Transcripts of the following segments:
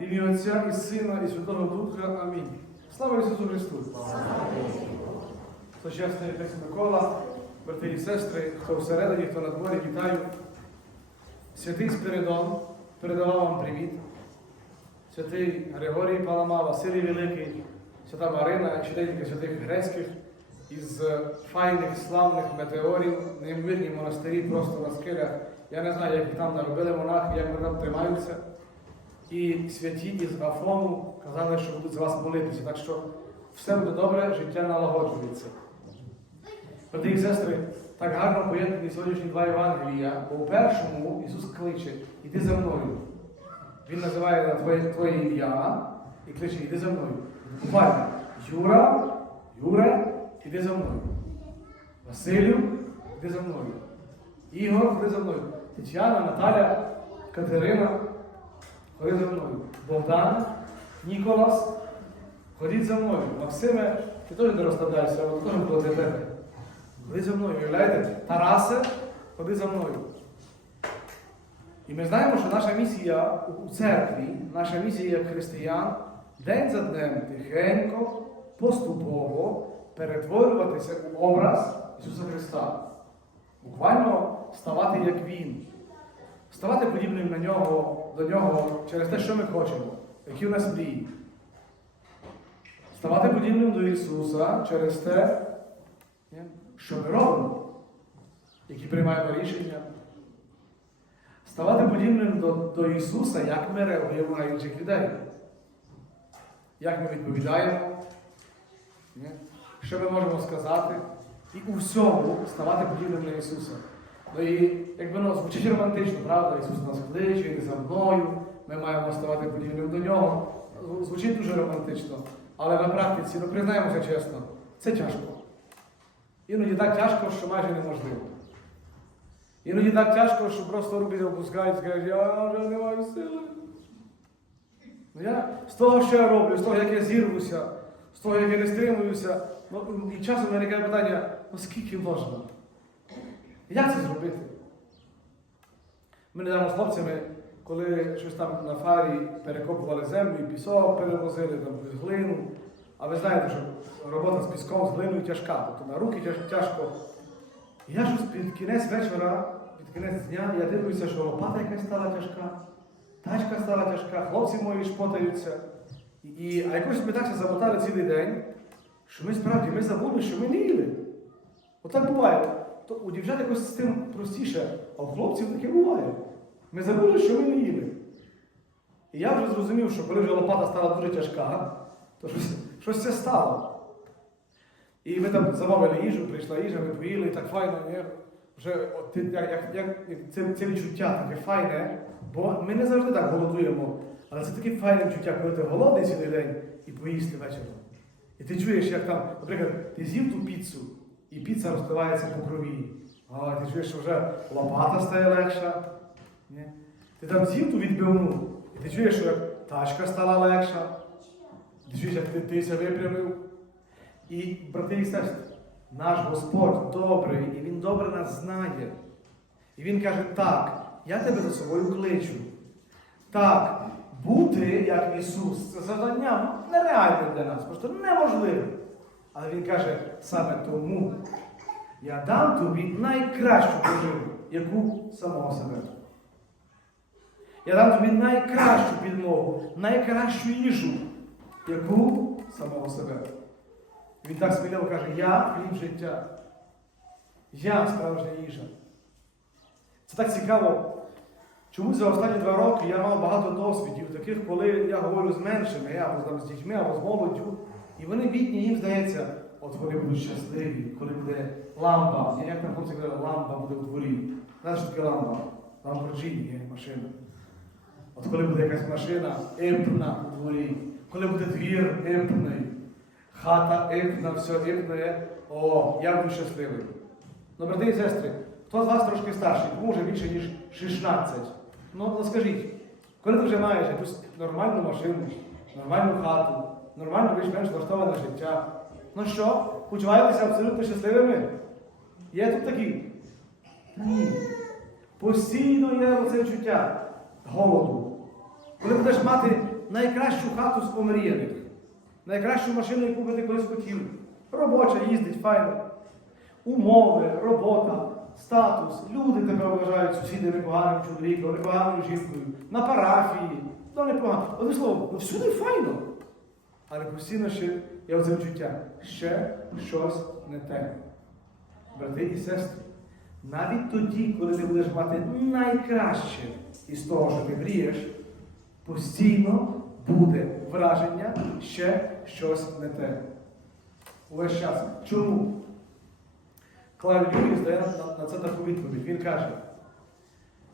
Ім'я Отця і Сина, і Святого Духа. Амінь. Слава Ісусу Христу! Сучасний отець Микола, брати і сестри, хто всередині, хто на дворі, вітаю. Святий Спиридон передавав вам привіт. Святий Григорій Палама, Василій Великий, свята Марина, ще святих грецьких із файних славних метеорів, неймовірні монастирі просто на скелях. Я не знаю, як там наробили монахи, як вони там тримаються. І святі із Афону казали, що будуть за вас молитися. Так що все буде добре, життя налагоджується. Брати і сестри, так гарно поєднані сьогоднішні два Євангелія, бо у першому Ісус кличе, іди за мною. Він називає на твоє, твоє ім'я і кличе, іди за мною. Буквально, Юра, Юре, іди за мною. Василю, іди за мною. Ігор, іди за мною. Тетяна, Наталя, Катерина, ходи за мною. Богдан, Ніколас, ходіть за мною. Максиме, ти теж не розставляйся, але теж було для тебе. Ходи за мною, уявляєте? Тарасе, ходи за мною. І ми знаємо, що наша місія у церкві, наша місія як християн, день за днем тихенько, поступово перетворюватися у образ Ісуса Христа. Буквально ставати як Він. Ставати подібним на нього, до нього через те, що ми хочемо, які у нас мрії. Ставати подібним до Ісуса через те, що ми робимо, які приймаємо рішення. Ставати подібним до, до Ісуса, як ми реагуємо на інших людей. Як ми відповідаємо, що ми можемо сказати. І у всьому ставати подібним на Ісуса. Ну і якби ну, звучить романтично, правда? Ісус нас кличе, іде за мною, ми маємо ставати подібним до нього. Звучить дуже романтично. Але на практиці, ну признаємося чесно, це тяжко. Іноді так тяжко, що майже неможливо. Іноді так тяжко, що просто руки опускають і скажуть, я вже не маю сили. Ну, я з того, що я роблю, з того, як я зірвуся, з того, як я не стримуюся, ну, і часом виникає питання, ну скільки можна? Як це зробити? Ми недавно з хлопцями, коли щось там на фарі перекопували землю і пісок перевозили, там глину. А ви знаєте, що робота з піском, з глиною тяжка, тобто на руки тяжко. І я щось під кінець вечора, під кінець дня, я дивлюся, що лопата якась стала тяжка, тачка стала тяжка, хлопці мої шпотаються. І, а якось ми так ще замотали цілий день, що ми справді ми забули, що ми не їли. Отак буває. То у дівчат якось з тим простіше, а у хлопців таке буває. Ми забули, що ми не їли. І я вже зрозумів, що коли вже лопата стала дуже тяжка, то щось, щось це стало. І ми там замовили їжу, прийшла їжа, ми поїли, так файно, ні? Вже от, як, як це, це відчуття таке файне, бо ми не завжди так голодуємо. Але це таке файне відчуття, коли ти голодний цілий день і поїсти вечором. І ти чуєш, як там, наприклад, ти з'їв ту піцу, і піца розпливається по крові. А ти чуєш, що вже лопата стає легша. Ні? Ти там з'їв ту і ти чуєш, що як тачка стала легша. Ти чуєш, як ти, ти ся випрямив. І, брати і сестри, наш Господь добрий, і Він добре нас знає. І Він каже, так, я тебе за собою кличу. Так, бути як Ісус, це завдання нереальне для нас, просто неможливе. Але Він каже, саме тому я дам тобі найкращу поживу, яку самого себе. Я дам тобі найкращу підмогу, найкращу їжу, яку самого себе. Він так сміливо каже, я хліб життя. Я справжня їжа. Це так цікаво. Чому за останні два роки я мав багато досвідів, таких, коли я говорю з меншими, або з дітьми, або з молоддю, і вони бідні, їм здається, от вони будуть щасливі, коли буде лампа. Як там хлопці казали, лампа буде у дворі. Знаєш, що таке лампа? Ламборджині машина. От коли буде якась машина імпна у дворі, коли буде двір імпний, хата імпна, все імпне, о, я буду щасливий. Ну, брати і сестри, хто з вас трошки старший, вже більше, ніж 16? Ну, ну скажіть, коли ти вже маєш якусь нормальну машину, нормальну хату, нормально більш-менш влаштоване життя, ну що, почуваєтеся абсолютно щасливими? Є тут такі? Ні. Постійно є оце відчуття голоду. Коли будеш мати найкращу хату з омріяних, найкращу машину, яку би ти колись хотів. Робоча, їздить, файно. Умови, робота, статус, люди тебе вважають сусіди непоганим чоловіком, непоганою жінкою, на парафії, ну непогано. Одне слово, ну всюди файно. Але постійно ще є оце відчуття, ще щось не те. Брати і сестри, навіть тоді, коли ти будеш мати найкраще із того, що ти мрієш, постійно буде враження ще щось не те. Увесь час. Чому? Клайв Льюіс дає на це таку відповідь. Він каже: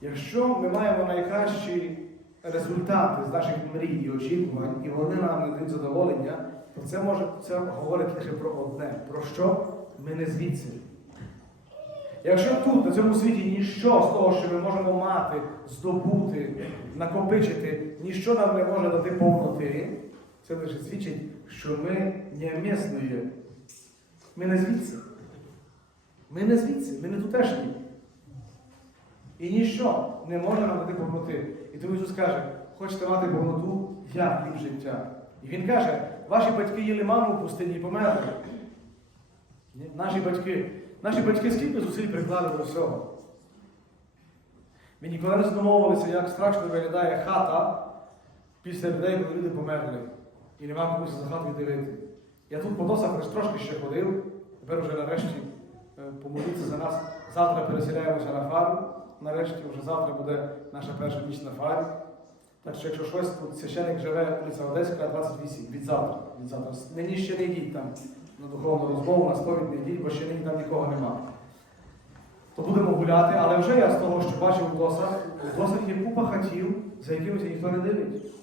якщо ми маємо найкращі результати з наших мрій і очікувань, і вони нам не дають задоволення, то це може це говорить лише про одне: про що ми не звідси. Якщо тут, на цьому світі, ніщо з того, що ми можемо мати, здобути, накопичити, ніщо нам не може дати повноти, це лише свідчить, що ми не місної. Ми не звідси. Ми не звідси, ми не тутешні. І ніщо не може нам дати повноти. І тому Ісус каже, хочете мати повноту, я хліб життя. І Він каже, ваші батьки їли маму в пустині і померли. Наші батьки. Наші батьки скільки зусиль приклали до всього. Ми ніколи не задумовувалися, як страшно виглядає хата після людей, коли люди померли. І нема комусь за хатою дивити. Я тут по досах трошки ще ходив, тепер вже нарешті е, помоліться за нас. Завтра переселяємося на фару. Нарешті вже завтра буде наша перша ніч на фарі. Так що, якщо щось, тут священик живе вулиця Одеська, 28, від завтра. Від завтра. Нині ще не йдіть там на духовну розмову, на сповідь не йдіть, бо ще нині там нікого нема. То будемо гуляти, але вже я з того, що бачив у досах, у досах є купа хатів, за якимось ніхто не дивить.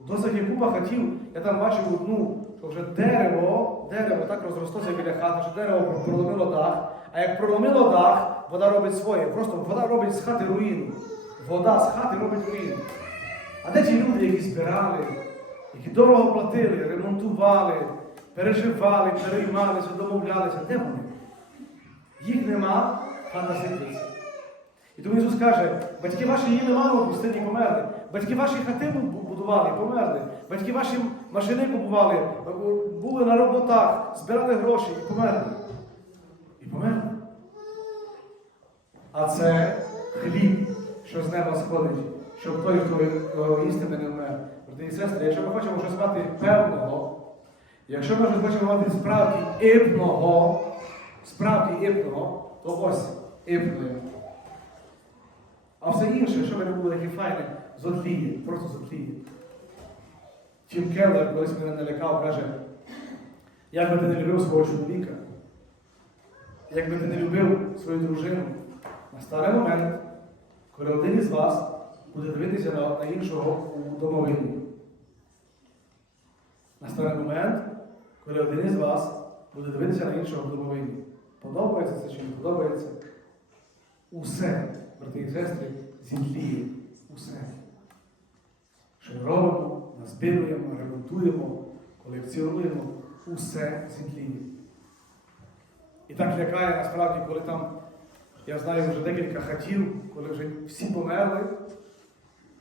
У досах є купа хатів, я там бачив одну, що вже дерево, дерево так розрослося біля хати, що дерево проломило дах, а як проломило дах, вода робить своє. Просто вода робить з хати руїну. Вода з хати робить руїну. А де ті люди, які збирали, які дорого платили, ремонтували, переживали, переймалися, домовлялися, де вони? Їх нема, хата сидиться. І тому Ісус каже, батьки ваші їли мало в пустині померли. Батьки ваші хати бу- будували, померли. Батьки ваші машини купували, були на роботах, збирали гроші і померли. І померли. А це хліб, що з неба сходить, щоб той, хто його їстиме, не вмер. Брати і сестри, якщо ми хочемо щось мати певного, якщо ми щось хочемо мати справді іпного, справді іпного, то ось іпне. А все інше, що би не було таке файне, зотліє, просто зотліє. Тім Келлер колись мене налякав, каже, як би ти не любив свого чоловіка, як би ти не любив свою дружину, настане момент, коли один із вас буде дивитися на, іншого у домовині. Настане момент, коли один із вас буде дивитися на іншого в домовині. Подобається це чи не подобається? Усе, брати і сестри, зітліє. Усе. Що робимо, назбируємо, ремонтуємо, колекціонуємо, усе зітліє. І так лякає насправді, коли там, я знаю вже декілька хатів, коли вже всі померли,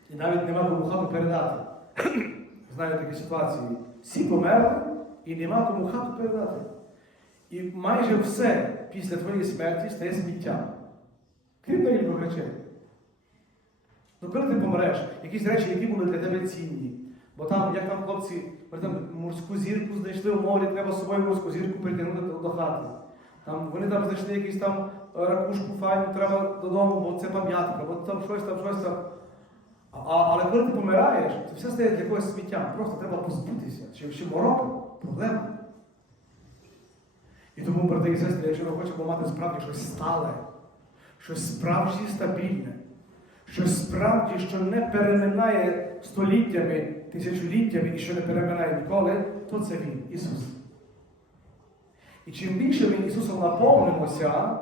і навіть нема кому хату передати. Знаю такі ситуації. Всі померли і нема кому хату передати. І майже все після твоєї смерті стає сміттям. Крім декількох речей. Ну коли ти помреш, якісь речі, які були для тебе цінні. Бо там, як там хлопці, вони там морську зірку знайшли в морі, треба з собою морську зірку притягнути до, хати. Там, вони там знайшли якусь там ракушку файну, треба додому, бо це пам'ятка, бо там щось там, щось там. А, але коли ти помираєш, це все стає для когось сміттям. Просто треба позбутися. Чи ще мороку, проблема. І тому, брати і сестри, якщо ми хочемо мати справді щось стале, щось справді стабільне, щось справді, що не переминає століттями, тисячоліттями і що не переминає ніколи, то це Він, Ісус. І чим більше ми Ісусом наповнимося,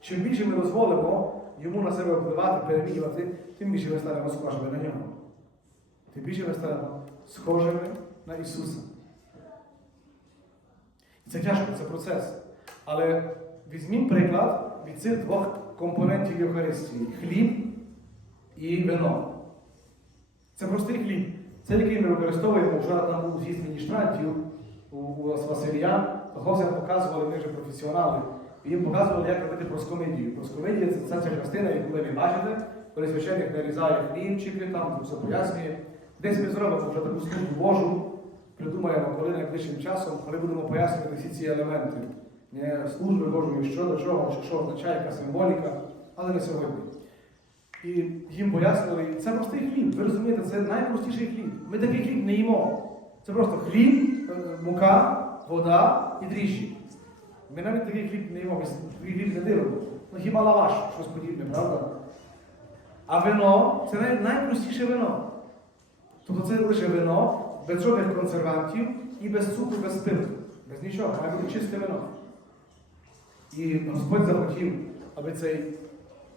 чим більше ми дозволимо Йому на себе впливати, перемінювати, тим більше ми станемо схожими на нього. Тим більше ми станемо схожими на Ісуса. І це тяжко, це процес. Але візьмімо приклад від цих двох компонентів Євхаристії хліб і вино. Це простий хліб. Це який ми використовуємо, вчора там був з'їзд міністрантів у, у Василія, то хлопцям показували, ми вже професіонали, їм показували, як робити проскомидію. Проскомидія це, ця частина, яку ви бачите, коли священник нарізає хлібчики, там все пояснює. Десь ми зробимо вже таку службу Божу, придумаємо, коли найближчим часом, коли будемо пояснювати всі ці елементи служби Божої, що до чого, чи що означає, яка символіка, але не сьогодні. І їм пояснювали, це простий хліб. Ви розумієте, це найпростіший хліб. Ми такий хліб не їмо. Це просто хліб, е, мука, вода і дріжджі. Ми навіть такий хліб не їмо, ми хліб не дивимо. Ну хіба лаваш, щось подібне, правда? А вино це най- найпростіше вино. Тобто це лише вино, без жодних консервантів і без цукру, без спирту. Без нічого, має бути чисте вино. І Господь захотів, аби цей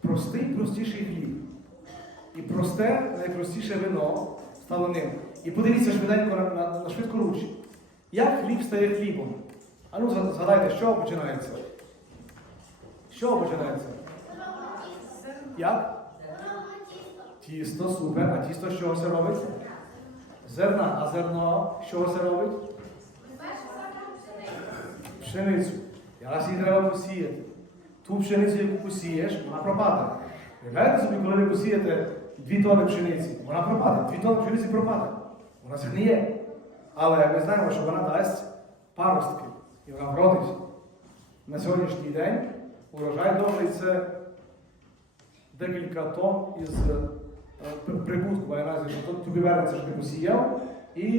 простий, простіший хліб і просте, найпростіше вино стало ним. І подивіться швиденько на, на, на швидку руч. Як хліб стає хлібом? А ну згадайте, чого починається? З чого починається? Як? Тісто, супер. А тісто з чого це робить? Зерна. А зерно з чого це робить? Пшеницю. І раз її треба посіяти. Ту пшеницю, яку посієш, вона пропаде. Уявляєте собі, коли ви посієте дві тони пшениці, вона пропаде. Дві тони пшениці пропаде. Вона згниє. Але ми знаємо, що вона дасть паростки. І вона вродить. На сьогоднішній день урожай добрий це декілька тонн із е, прибутку, має увазі, що то- тобі вернеться, що ти посіяв, і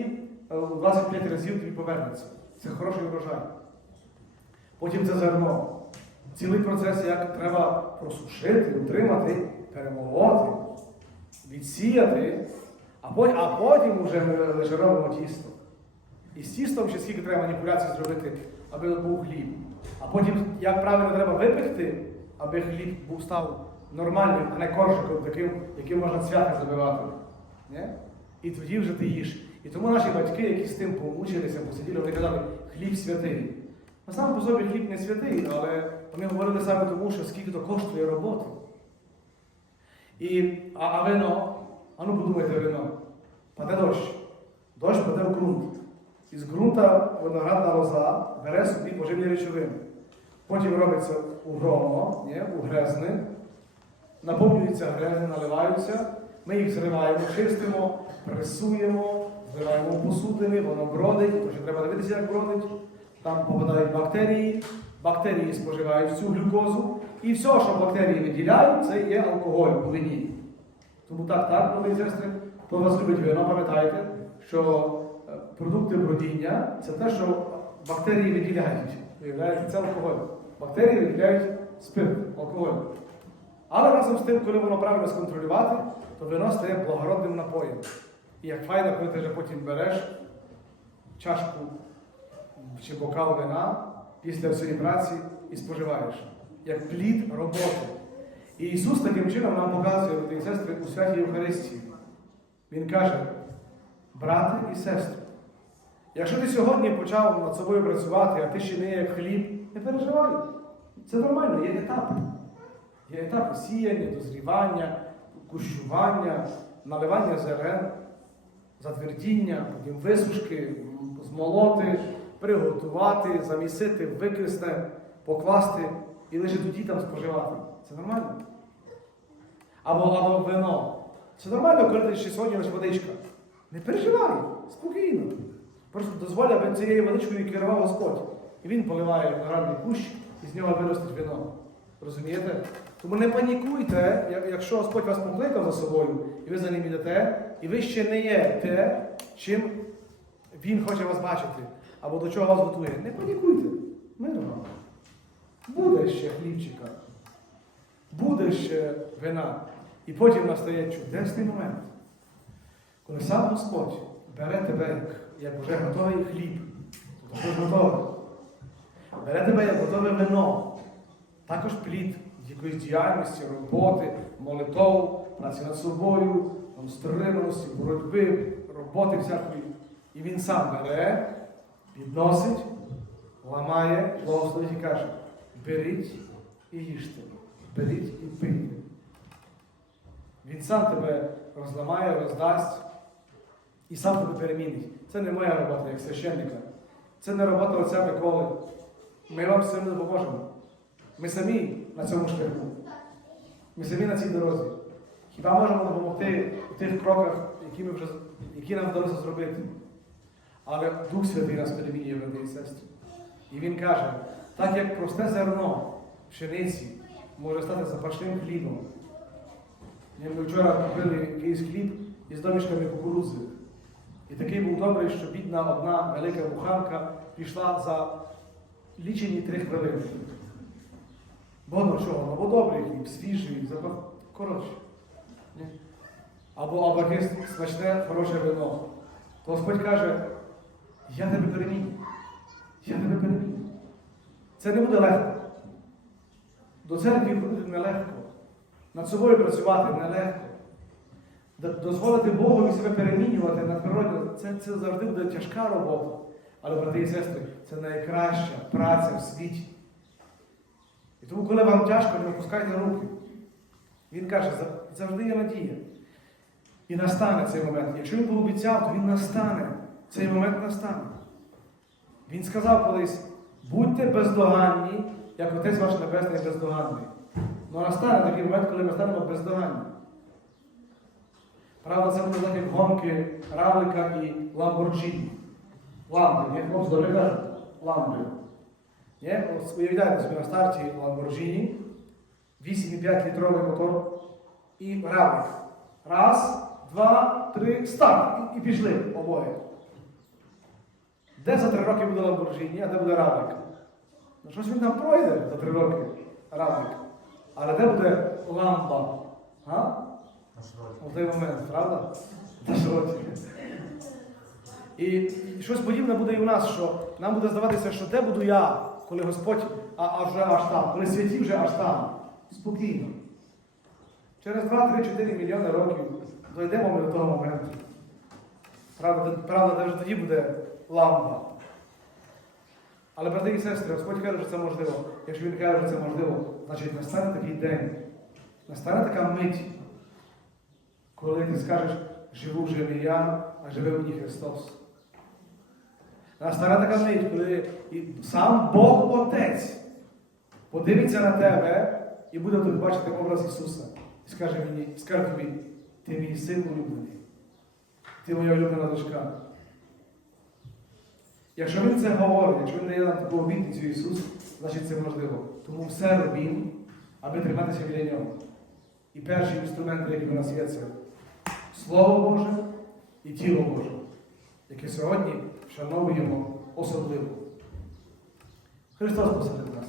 е, 25 разів тобі повернеться. Це хороший урожай. Потім це зерно. Цілий процес, як треба просушити, утримати, перемолоти, відсіяти, а потім, а потім вже ми лише робимо тісто. І з тістом ще скільки треба маніпуляцій зробити, аби був хліб. А потім, як правильно треба випекти, аби хліб був став нормальним, а не коржиком таким, яким можна цвяхи забивати. Ні? І тоді вже ти їш. І тому наші батьки, які з тим помучилися, посиділи, вони казали, хліб святий. На сам по собі хліб не святий, але вони говорили саме тому, що скільки то коштує роботи. І, а, а вино, а ну подумайте вино, паде дощ. Дощ паде в ґрунт. Із ґрунта виноградна лоза бере собі поживні речовини. Потім робиться у громо, у грезни, наповнюються грезни, наливаються, ми їх зриваємо, чистимо, пресуємо, зливаємо в посудини, воно бродить, що треба дивитися, як бродить. Там попадають бактерії, бактерії споживають цю глюкозу, і все, що бактерії виділяють, це є алкоголь у вині. Тому так, так, брати сестри, хто вас любить вино, пам'ятайте, що е, продукти бродіння це те, що бактерії виділяють. Виявляється, це алкоголь. Бактерії виділяють спирт, алкоголь. Але разом з тим, коли воно правильно сконтролювати, то вино стає благородним напоєм. І як файно, коли ти вже потім береш чашку чи бокал вина після всієї праці і споживаєш, як плід роботи. І Ісус таким чином нам показує, сестри, у святій Євхаристії. Він каже, брати і сестри, якщо ти сьогодні почав над собою працювати, а ти ще не як хліб, не переживай. Це нормально, є етапи. Є етапи сіяння, дозрівання, кущування, наливання зерен, затвердіння, потім висушки, змолоти, приготувати, замісити, викрести, покласти і лише тоді там споживати. Це нормально. Або, або вино. Це нормально, коли ти ще сьогодні водичка. Не переживай, спокійно. Просто дозволь, аби цією водичкою керував Господь. І він поливає виноградний кущ, і з нього виростить вино. Розумієте? Тому не панікуйте, якщо Господь вас покликав за собою, і ви за ним йдете, і ви ще не є те, чим Він хоче вас бачити, або до чого вас готує. Не панікуйте. Мирно. Буде ще хлібчика, буде ще вина. І потім настає чудесний момент, коли сам Господь бере тебе як, вже готовий хліб, тобто вже. Бере тебе як готове вино, також плід якоїсь діяльності, роботи, молитов, праці над собою, стриманості, боротьби, роботи всякої. І він сам бере, підносить, ламає, благословить і каже, беріть і їжте, беріть і пийте. Він сам тебе розламає, роздасть. І сам тебе перемінить. Це не моя робота як священника. Це не робота отця Миколи. Ми вам цим допоможемо. Ми самі на цьому шляху. Ми самі на цій дорозі. Хіба можемо допомогти у тих кроках, які, ми вже, які нам вдалося зробити? Але Дух Святий нас перемінює, брати і сестри. І Він каже, так як просте зерно пшениці може стати запашним хлібом. Ми вчора купили якийсь хліб із домішками кукурудзи. І такий був добрий, що бідна одна велика буханка пішла за лічені три хвилини. Бо ну чого? Ну, бо добрий хліб, свіжий, запах. Коротше. Або, або смачне, хороше вино. То Господь каже, я тебе переміню. Я тебе переміню. Це не буде легко. До церкви ходити нелегко. Над собою працювати нелегко. Дозволити Богу себе перемінювати на природі, це, це завжди буде тяжка робота. Але, брати і сестри, це найкраща праця в світі. І тому, коли вам тяжко, не опускайте руки. Він каже, завжди є надія. І настане цей момент. Якщо він пообіцяв, то він настане. Цей момент настане. Він сказав колись, будьте бездоганні, як Отець ваш Небесний бездоганний. Ну настане такий момент, коли ми станемо бездоганні. Правда, це буде так, як гонки Равлика і Ламборджіні. Ламби, ні? Хлопці? Ламби. Ні? От Уявляєте собі на старті Lamborghini, 8,5 літровий мотор і равлик. Раз, два, три, старт! І, і пішли обоє. Де за три роки буде Lamborghini, а де буде равлик? Ну щось він там пройде за три роки, равлик. Але де буде ламба? А? У той момент, правда? І, щось подібне буде і у нас, що нам буде здаватися, що де буду я, коли Господь, а, а вже аж там, коли святі вже аж там. Спокійно. Через 2-3-4 мільйони років дійдемо ми до того моменту. Правда, правда, вже тоді буде ламба. Але, брати і сестри, Господь каже, що це можливо. Якщо Він каже, що це можливо, значить настане такий день, настане така мить, коли ти скажеш, живу вже не я, а живе мені Христос. Настане така мить, коли сам Бог Отець подивиться на тебе і буде тут бачити образ Ісуса. І скаже мені, скаже тобі, ти мій син улюблений, ти моя улюблена дочка. Якщо він це говорить, якщо він дає нам таку обітницю Ісус, значить це можливо. Тому все робім, аби триматися біля нього. І перший інструмент, який у нас є, це Слово Боже і тіло Боже, яке сьогодні вшановуємо особливо. Христос посеред нас.